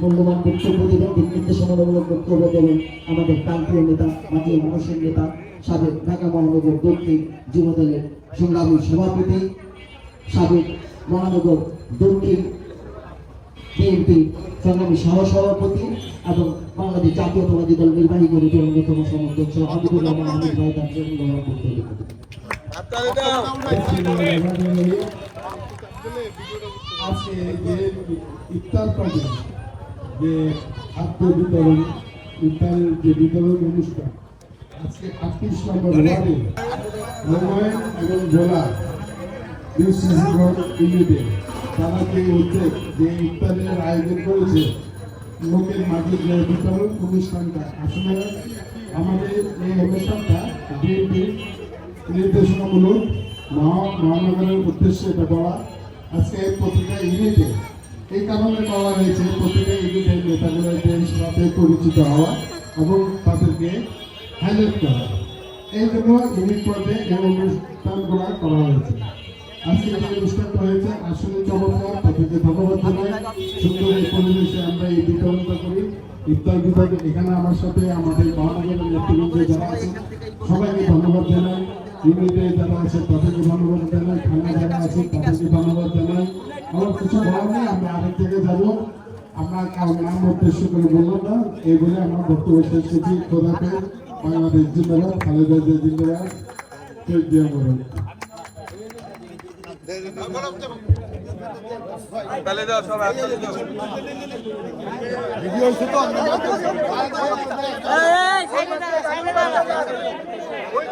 মূল্যবান বক্তব্য দেবেন দিক নির্দেশনামূলক বক্তব্য দেবেন আমাদের প্রান্তীয় নেতা মাটির মানুষের নেতা সাবেক ঢাকা মহানগর দক্ষিণ যুবদলের সংগ্রামী সভাপতি সাবেক মহানগর দক্ষিণ বিএনপি সংগ্রামী সহসভাপতি এবং বাংলাদেশ জাতীয়তাবাদী দল নির্বাহী কমিটির অন্যতম সমর্থক সহ হাবিবুর রহমান আহমেদ ভাই তার জন্য করতে হবে। আজকে যে ইফতার পার্টি যে খাদ্য বিতরণ ইফতারের যে বিতরণ অনুষ্ঠান আজকে আটত্রিশ নম্বর ওয়ার্ডে নবায়ন এবং জেলা ইউনিটে তারা যে উদ্যোগ যে ইফতারের আয়োজন করেছে লোকের মাঝে যে বিতরণ অনুষ্ঠানটা আসলে আমাদের এই অনুষ্ঠানটা বিএনপির নির্দেশনামূলক মহা- মহানগরের উদ্দেশ্যে এটা বলা আজকে প্রতিটা ইউনিটে, এই কারণে বলা হয়েছে প্রতিটা ইউনিটের নেতাগুলোর সাথে পরিচিত হওয়া এবং তাদেরকে হাইলাইট করা। এই জন্য ইউনিট পর্যায়ে এই অনুষ্ঠানগুলো করা হয়েছে। আজকে যে অনুষ্ঠানটা হয়েছে, আসলে চমৎকার, তাদেরকে ধন্যবাদ জানাই। সুন্দর এই পরিবেশে আমরা এই বিতরণটা করি। ইফতার বিতরণ এখানে আমার সাথে আমাদের মহানগরের নেতৃবৃন্দ যারা আছে সবাইকে ধন্যবাদ জানাই। ইউনিটে যারা আছে তাদেরকে ধন্যবাদ জানাই খানা যারা আছে তাদেরকে ধন্যবাদ জানাই আমার কিছু বলার নেই আমরা আরেক জায়গায় যাব আমরা কারও নাম উদ্দেশ্য করে বললাম না এই বলে আমার বক্তব্য বাংলাদেশ জিন্দাবাদ খালেদা জিয়া জিন্দাবাদ সব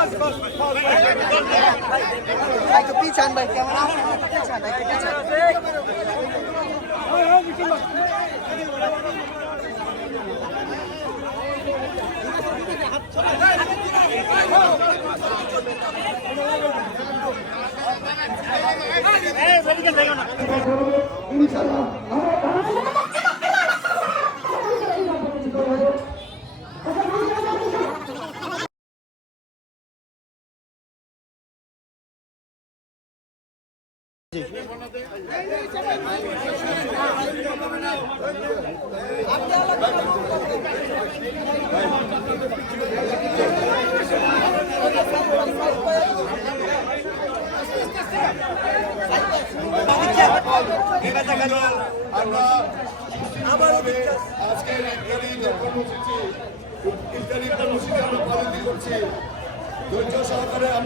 কর্মসূচি ইফতারি কর্মসূচি আমরা পালন করছি ধৈর্য সহকারে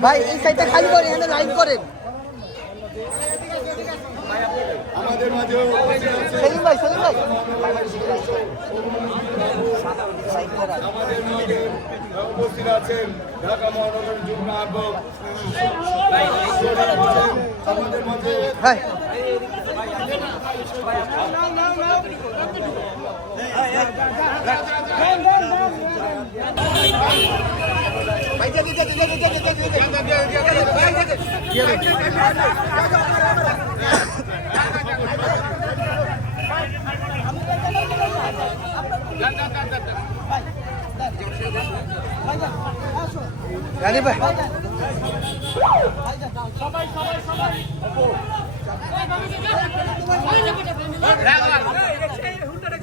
ভাই এই সাইডটা খালি করে এখানে লাইন করেন। আমাদের মাঝে সেলিম ভাই সেলিম ভাই। আমাদের মাঝে উপস্থিত আছেন ঢাকা মহানগর যুগ্ম আহ্বক আমাদের মাঝে ভাই। গাড়ি ভাই সবাই সবাই সবাই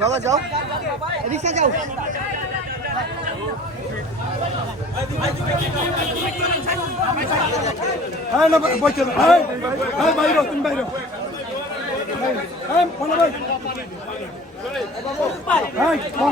বাবা যাও রিক্সা যাও হ্যাঁ না বলছে হ্যাঁ হ্যাঁ বাইরে তুমি বাইরে হ্যাঁ ভাই। হ্যাঁ ফোন